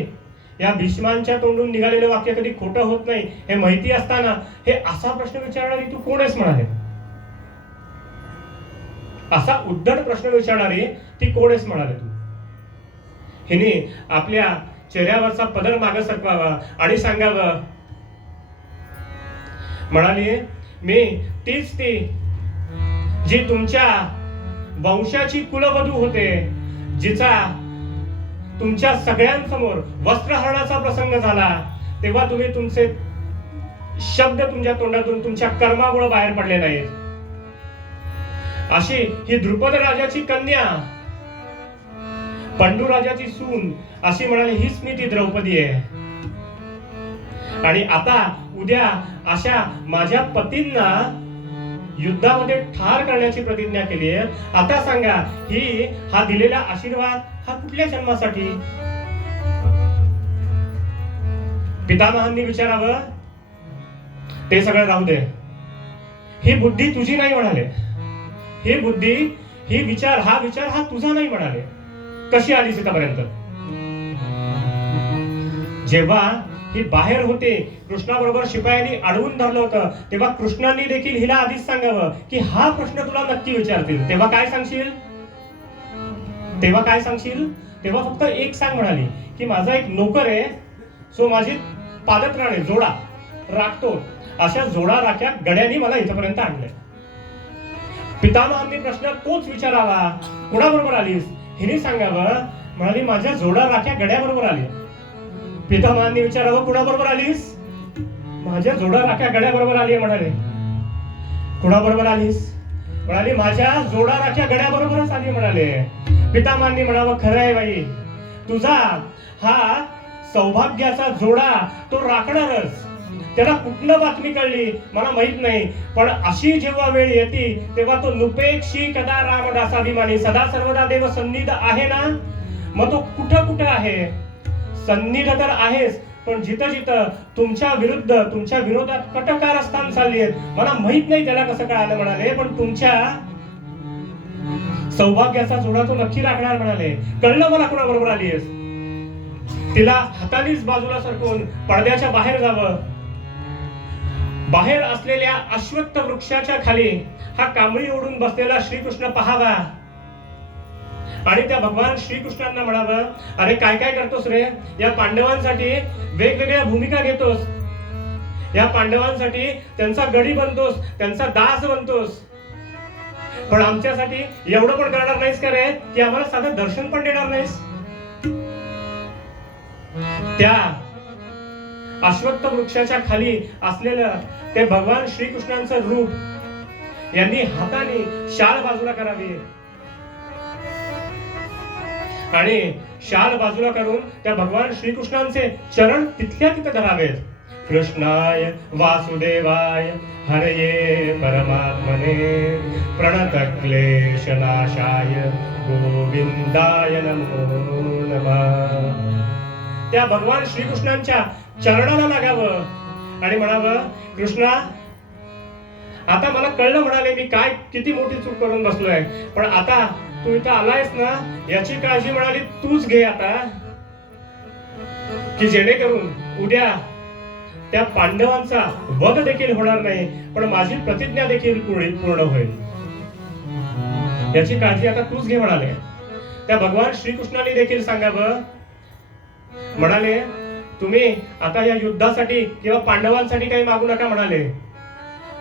या भीष्मांच्या तोंडून निघालेलं वाक्य कधी खोटं होत नाही हे माहिती असताना हे असा प्रश्न विचारणारी तू कोण आहेस म्हणाले. असा उद्धट प्रश्न विचारणारी ती कोण आहेस म्हणाले तू. हिने आपल्या चेहऱ्यावरचा पदर मागे सरकवावा आणि सांगावं, म्हणाली मी तीच ती जी तुमच्या वंशाची कुलवधू होते, जिचा तुमच्या सगळ्यांसमोर वस्त्रहरणाचा प्रसंग झाला तेव्हा तुम्ही तुमचे शब्द तुमच्या तोंडातून तुमच्या कर्मामुळे बाहेर पडले नाहीत. अशी ही द्रुपद राजाची कन्या, पंडू राजाची सून, अशी म्हणाली हीच मी ती द्रौपदी आहे. आणि आता उद्या अशा माझ्या पतींना युद्धामध्ये ठार करण्याची प्रतिज्ञा केली आहे. आता सांगा हा दिलेला आशीर्वाद हा कुठल्या जन्मासाठी? पितामहांनी विचारावं, ते सगळं राहू दे, ही बुद्धी तुझी नाही म्हणाले, ही बुद्धी हा विचार हा तुझा नाही म्हणाले. कशी आलीस इथपर्यंत? जेव्हा ही बाहेर होते, कृष्णाबरोबर शिपायांनी अडवून धरलं होतं, तेव्हा कृष्णांनी देखील हिला आधीच सांगावं की हा प्रश्न तुला नक्की विचारतील. तेव्हा काय सांगशील? तेव्हा फक्त एक सांग म्हणाली की माझा एक नोकर आहे, सो माझी पादत्राणे जोडा राखतो, अशा जोडा राख्या गड्यांनी मला इथपर्यंत आणलंय. पितामहांनी प्रश्न तोच विचारावा, कुणाबरोबर आलीस? हिने सांगावं, म्हणाली माझ्या जोडा राख्या गड्याबरोबर आली. पितामहांनी विचारावं, कुणाबरोबर आलीस? माझ्या जोडा राख्या गड्याबरोबर आली म्हणाले. कुणाबरोबर आलीस? म्हणाली माझ्या जोडा राख्या गड्याबरोबरच आली म्हणाले. पितामहांनी म्हणावं, खरं आहे बाई, तुझा हा सौभाग्याचा जोडा तो राखणारच. त्याला कुठलं बातमी कळली मला माहित नाही, पण अशी जेव्हा वेळ येते तेव्हा तो नुपेक्षी कदा रामदासाभिमानी सदा सर्वदा देव सन्निध आहे ना. मग तो कुठं कुठं आहे? सन्निध तर आहेच, पण जिथं जिथं तुमच्या विरोधात कटकारस्थान चालली आहेत, मला माहित नाही त्याला कसं कळालं म्हणाले, पण तुमच्या सौभाग्याचा जोडा तो नक्की राखणार म्हणाले. कळलं मला कुणाबरोबर आलीस. तिला हातानेच बाजूला सरकून पडद्याच्या बाहेर जावं. बाहेर असलेल्या अश्वत्थ वृक्षाच्या खाली हा कांबळी ओढून बसलेला श्रीकृष्ण पाहावा आणि त्या भगवान श्रीकृष्णांना म्हणावं, अरे काय काय करतोस रे? या पांडवांसाठी वेगवेगळ्या भूमिका घेतोस, या पांडवांसाठी त्यांचा गडी बनतोस, त्यांचा दास बनतोस, पण आमच्यासाठी एवढं पण करणार नाहीस का रे की आम्हाला साधं दर्शन पण देणार नाहीस? त्या अश्वत्थ वृक्षाच्या खाली असलेलं ते भगवान श्रीकृष्णांचं रूप यांनी हाताने शाल बाजूला करावी आणि शाल बाजूला करून त्या भगवान श्रीकृष्णांचे चरण तिथल्या तिथे धरावेत. कृष्णाय वासुदेवाय हरये परमात्मने प्रणतक्लेशनाशाय गोविंदाय नमो नमः. त्या भगवान श्रीकृष्णांच्या चरणाला लागावं आणि म्हणावं, कृष्णा आता मला कळलं म्हणाले मी काय किती मोठी चूक करून बसलोय, पण आता तू इथं आलायस ना, याची काळजी म्हणाली तूच घे आता, की जेणेकरून उद्या त्या पांडवांचा वध देखील होणार नाही, पण माझी प्रतिज्ञा देखील पूर्ण होईल. याची काळजी आता तूच घे म्हणाले. त्या भगवान श्रीकृष्णाने देखील सांगावं म्हणाले, तुम्ही आता या युद्धासाठी किंवा पांडवांसाठी काही मागू नका म्हणाले.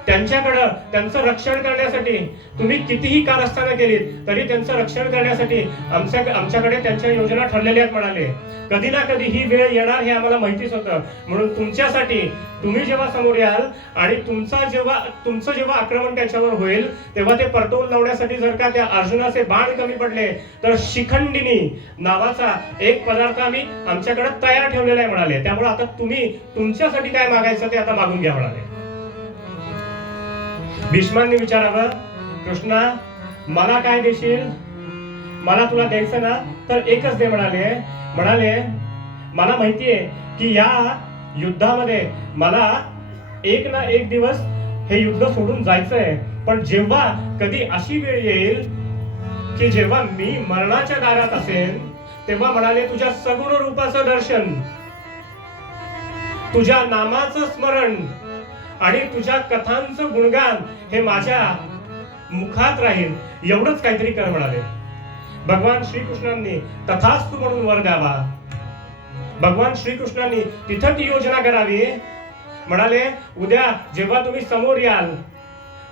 त्यांच्याकडं त्यांचं रक्षण करण्यासाठी तुम्ही कितीही कारस्थानं केलीत तरी त्यांचं रक्षण करण्यासाठी आमच्याकडे त्यांच्या योजना ठरलेल्या आहेत म्हणाले. कधी ना कधी ही वेळ येणार हे आम्हाला माहितीच होतं, म्हणून तुमच्यासाठी तुम्ही जेव्हा समोर याल आणि तुमचं जेव्हा आक्रमण त्यांच्यावर होईल तेव्हा ते परतवून लावण्यासाठी जर का त्या अर्जुनाचे बाण कमी पडले तर शिखंडिनी नावाचा एक पदार्थ आम्ही आमच्याकडे तयार ठेवलेला आहे म्हणाले. त्यामुळे आता तुम्ही तुमच्यासाठी काय मागायचं ते आता मागून घ्या म्हणाले. भीष्मांनी विचारावं, कृष्णा मला काय देशील? मला तुला द्यायचं ना तर एकच दे म्हणाले. मला माहितीये की या युद्धामध्ये मला एक ना एक दिवस हे युद्ध सोडून जायचंय, पण जेव्हा कधी अशी वेळ येईल की जेव्हा मी मरणाच्या दारात असेल तेव्हा म्हणाले तुझ्या सगुण रूपाचं दर्शन, तुझ्या नामाचं स्मरण आणि तुझ्या कथांचं गुणगान हे माझ्या मुखात राहील, एवढंच काहीतरी कर म्हणाले. भगवान श्रीकृष्णांनी तथास्तु म्हणून वर द्यावा. भगवान श्रीकृष्णांनी तिथं ती योजना करावी. म्हणाले उद्या जेव्हा तुम्ही समोर याल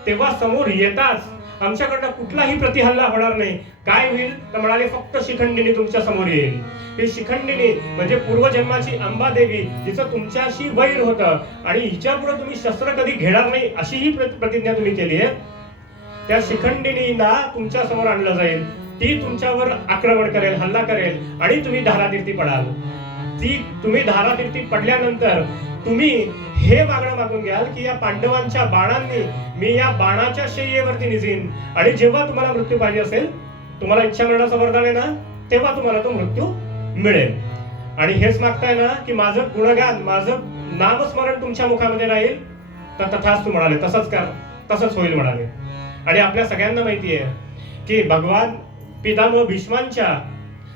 तेव्हा समोर येताच आमच्याकडनं कुठलाही प्रतिहल्ला होणार नाही. काय होईल तर म्हणाले फक्त शिखंडिनी तुमच्या समोर येईल. ही शिखंडिनी म्हणजे पूर्वजन्माची अंबादेवी, जिचं तुमच्याशी वैर होतं आणि हिच्या पुढे तुम्ही शस्त्र कधी घेणार नाही अशी ही प्रतिज्ञा तुम्ही केली आहे. त्या शिखंडिनीला तुमच्या समोर आणलं जाईल, ती तुमच्यावर आक्रमण करेल, हल्ला करेल आणि तुम्ही धारातीर्थी पडाल. तुम्ही धारातीर्थी पडल्यानंतर तुम्ही हे मागणं मागून घ्याल की या पांडवांच्या बाणांनी मी या बाणाच्या शय्येवरती निजीन आणि जेव्हा तुम्हाला मृत्यू पाहिजे असेल, तुम्हाला इच्छा मरणाचं वरदान आहे ना, तेव्हा तुम्हाला तो मृत्यू मिळेल. आणि हेच मागताय ना की माझं गुणगान माझं नामस्मरण तुमच्या मुखामध्ये राहील, तर तथास्तु म्हणाले. तसंच होईल म्हणाले. आणि आपल्या सगळ्यांना माहिती आहे की भगवान पितामह भीष्मांच्या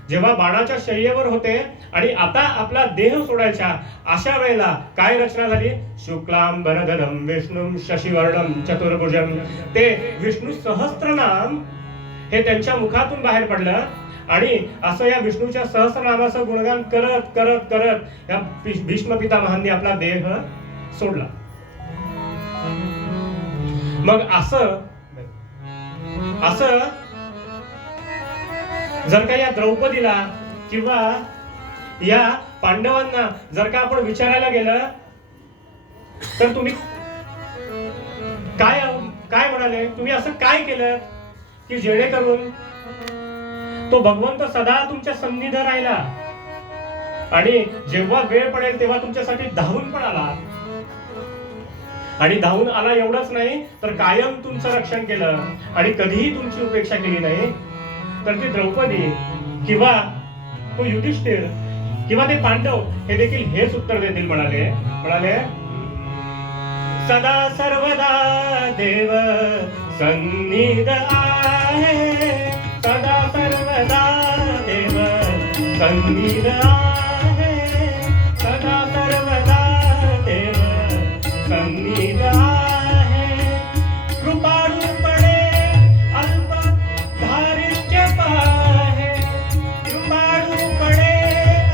जेव्हा बाणाच्या शय्येवर होते आणि आता आपला देह सोडायच्या अशा वेळेला काय रचना झाली? शुक्लांबरधरम विष्णू शशिवर्णम चतुर्भुजम. ते विष्णू सहस्त्रनाम हे त्यांच्या मुखातून बाहेर पडलं आणि असं या विष्णूच्या सहस्रनामाचं गुणगान करत करत करत या भीष्म पितामहांनी आपला देह सोडला. मग असं जर का या द्रौपदीला किंवा या पांडवांना जर का आपण विचारायला गेलं तर तुम्ही काय म्हणाले? तुम्ही असं काय केलं की जेणेकरून तो भगवंत सदा तुमच्या सन्निध राहिला आणि जेव्हा वेळ पडेल तेव्हा तुमच्यासाठी धावून पण आला, आणि धावून आला एवढंच नाही तर कायम तुमचं रक्षण केलं आणि कधीही तुमची उपेक्षा केली नाही. तर ती द्रौपदी किंवा तो युधिष्ठिर किंवा ते पांडव हे देखील हेच उत्तर देतील. म्हणाले सदा सर्वदा देव सन्निध आहे, सदा सर्वदा देव सन्निध आहे, सदा सर्वदा देव सन्निध आहे. कृपाळू पडे अल्प धारिष्ट्य पाहे, कृपाळू पडे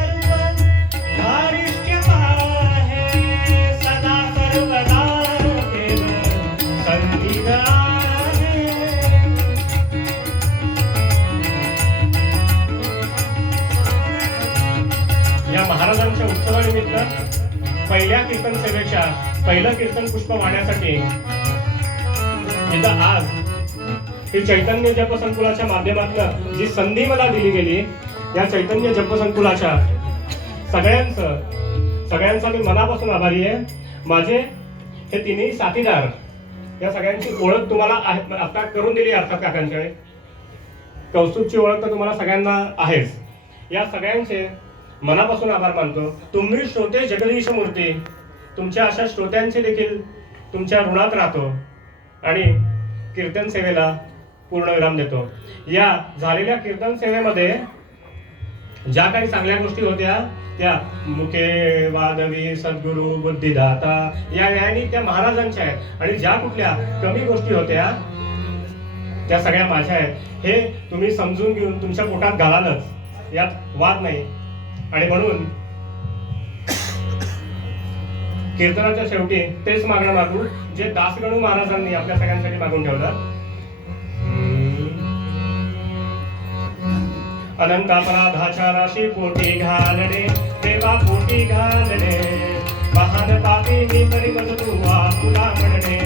अल्प धारिष्ट्य पाहे, सदा सर्वदा देव सन्निध आहे. या महाराजांच्या उत्सवानिमित्त पहिल्या कीर्तन सेवेच्या पहिलं कीर्तन पुष्प वाहण्यासाठी इथं आज ही चैतन्य जप संकुलाच्या माध्यमातून जी संधी मला दिली गेली, या चैतन्य जप संकुलाच्या सगळ्यांचा मी मनापासून आभारी आहे. माझे हे तिन्ही साथीदार, या सगळ्यांची ओळख तुम्हाला आता करून दिली अर्थात काकांकडे. कौस्तुभची ओळख तर तुम्हाला सगळ्यांना आहेच. या सगळ्यांचे मनापासून आभार मानतो. तुम्ही श्रोते जगदीश मूर्ती, तुमच्या अशा श्रोत्यांचे देखील तुमच्या ऋणात राहतो आणि कीर्तन सेवेला पूर्णविराम देतो. या झालेल्या कीर्तन सेवेमध्ये ज्या काही चांगल्या गोष्टी होत्या त्या मुखे वादवी सद्गुरु बुद्धिदाता या व्यायानी त्या महाराजांच्या आहेत, आणि ज्या कुठल्या कमी गोष्टी होत्या त्या सगळ्या माझ्या आहेत. हे तुम्ही समजून घेऊन तुमच्या पोटात घालालच, यात वाद नाही. आणि म्हणून कीर्तनाच्या शेवटी तेच मागणं मागू जे दासगणू महाराजांनी आपल्या सगळ्यांसाठी मागून ठेवलं. अनंत अपराधाच्या राशी पोटी घालणे देवा पोटी घालणे, महान पापी मी तरी बदलू तुला म्हणणे,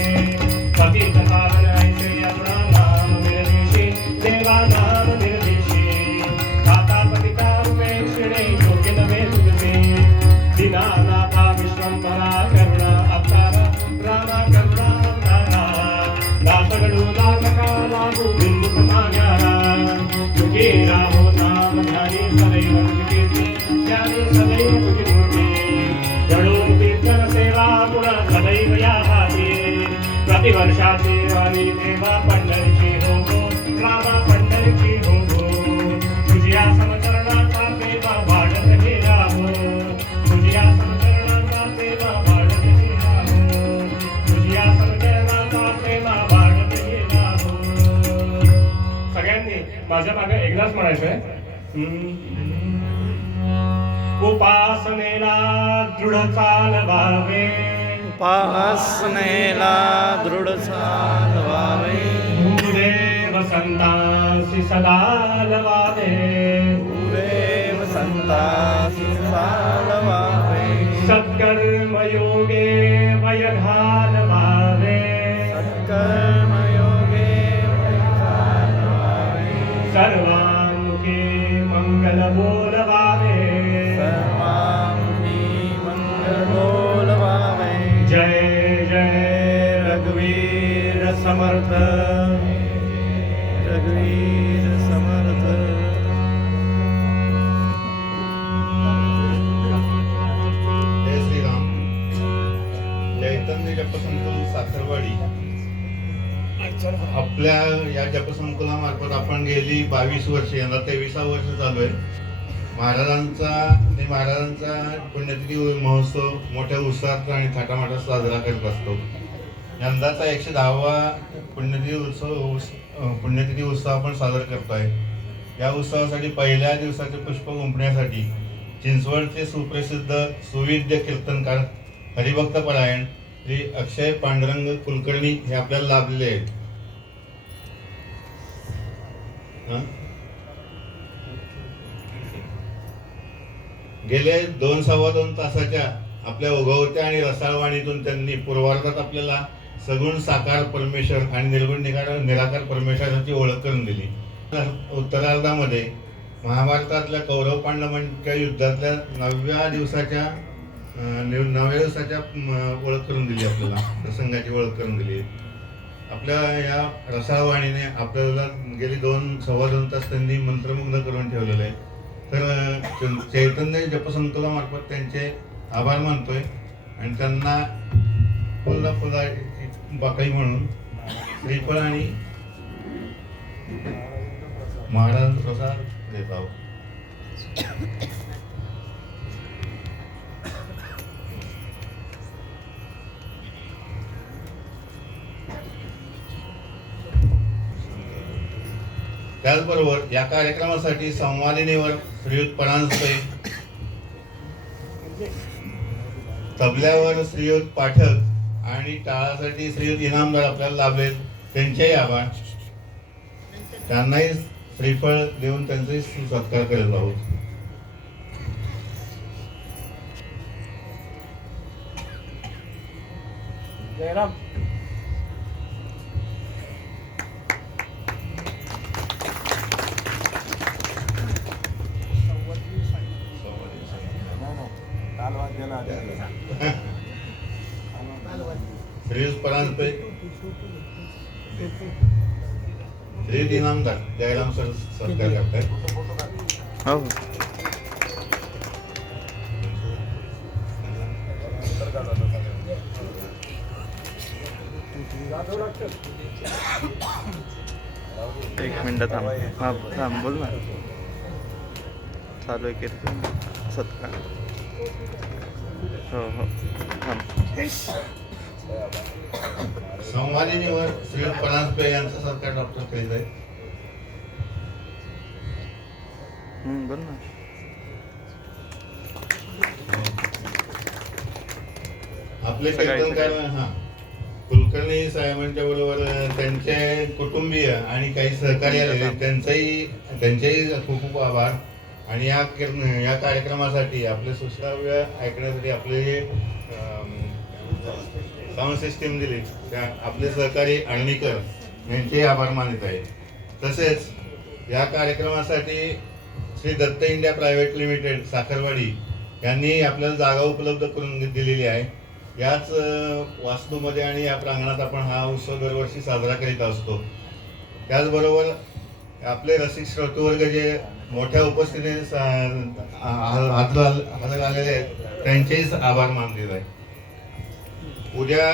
पतित पावन ऐसे अरुणा नाम निर्देशी, देवा नाम निर्देशी, आता पतिता उपेक्षणे योग्य नव्हे तुझे, दीनानाथा विश्वंभरा करुणा अवतारा, रामा करुणा अवतारा, दासगणू लागका लागू बिंदुक माग्यारा, तुझे राहो नाम ध्यानी सदैव तुझी ध्यानी सदैव तुझी मूर्ती, जडून कीर्तन सेवा पुन्हा सदैव या हाती, प्रतिवर्षाची वाणी देवा पंढरीची हो हो, रामा पंढरीची हो हो, तुझ्या समचरणाचा प्रेमा वाढत गेला हो, तुझ्या समचरणाचा प्रेमा वाढत गेला हो, तुझ्या समचरणाचा प्रेमा वाढत गेला हो. सगळ्यांनी माझ्या मागे एकदाच म्हणायचंय, उपासनेला दृढ चालवावे, उपासनेला दृढ चालवावे, गुरुदेव संतांसी सदा लवावे, गुरुदेव संतांसी सदा लवावे, सत्कर्म योगे वय घालवावे, सत्कर्म योगे वय घालवावे, सर्वांमुखी मंगल बोलवावे, सर्वांमुखी मंगल बोलवावे. जय जय रघुवीर समर्थ, रघुवीर समर्थ. जय श्रीराम. चैतन्य जप संकुल साखरवाडी आपल्या या जपसंकुलामार्फत आपण गेली 22 वर्ष, यंदा 23 वर्ष चालू आहे. महाराजांचा पुण्यतिथी महोत्सव मोठ्या उत्साहात आणि थाटामाटात साजरा करत असतो. यंदाचा 110वा पुण्यतिथी उत्सव आपण साजरा करतोय. या उत्सवासाठी पहिल्या दिवसाचे पुष्प गुंफण्यासाठी चिंचवडचे सुप्रसिद्ध सुविद्य कीर्तनकार हरिभक्त परायण श्री अक्षय पांडुरंग कुलकर्णी हे आपल्याला लाभलेले आहेत. गेले 2-2.25 तासाच्या आपल्या ओघवत्या आणि रसाळवाणीतून त्यांनी पूर्वार्धात आपल्याला सगुण साकार परमेश्वर आणि निर्गुण निराकार परमेश्वराची ओळख करून दिली. उत्तरार्धामध्ये महाभारतातल्या कौरव पांडवांच्या युद्धातल्या 9व्या दिवसाच्या ओळख करून दिली, आपल्याला प्रसंगाची ओळख करून दिली. आपल्या या रसाळवाणीने आपल्याला गेली 2-2.25 तास त्यांनी मंत्रमुग्ध करून ठेवलेलं आहे. तर चैतन्य जपसंकुलामार्फत त्यांचे आभार मानतोय आणि त्यांना फुला बाकळी म्हणून श्रीफळ आणि महाराज प्रसाद देत आहोत. त्याचबरोबर या कार्यक्रमासाठी संवादिनीवर श्रीयुत परांजपे, तबल्यावर श्रीयुत पाठक आणि टाळासाठी श्रीयुत इनामदार आपल्याला लाभलेत. त्यांचेही आभार. त्यांनाही श्रीफळ देऊन त्यांचाही सत्कार करत आहोत. जयराम श्रीयुत परांजपे, श्रीयुत इनामदार जयराम सर सत्कार करतायत. हो एक मिनिट थांब. हा थांब, बोल ना. चालू आहे कीर्तन सत्कार. हो हो थांब. संवादिनीवर श्रीयुत परांजपे यांचा सत्कार डॉक्टर करीत आहेत. बोल ना. आपले कीर्तनकार कुलकर्णी साहेबांच्या बरोबर त्यांचे कुटुंबीय आणि काही सहकारी आलेले त्यांचेही खूप खूप आभार. आणि या कार्यक्रमासाठी आपले सुश्राव्य ऐकण्यासाठी आपले जे साऊंड सिस्टीम दिली त्या आपले सहकारी अळणीकर यांचे आभार मानित आहे. तसेच या कार्यक्रमासाठी Shri Datta India private limited Sakharwadi यांनी आपल्याला जागा उपलब्ध करून दिलेली आहे. याच वास्तूमध्ये आणि या प्रांगणात आपण हा उत्सव दरवर्षी साजरा करीत असतो. त्याचबरोबर आपले रसिक श्रोतृवर्ग जे मोठ्या उपस्थितीने हजर आलेले आहेत त्यांचेही आभार मानले आहे. उद्या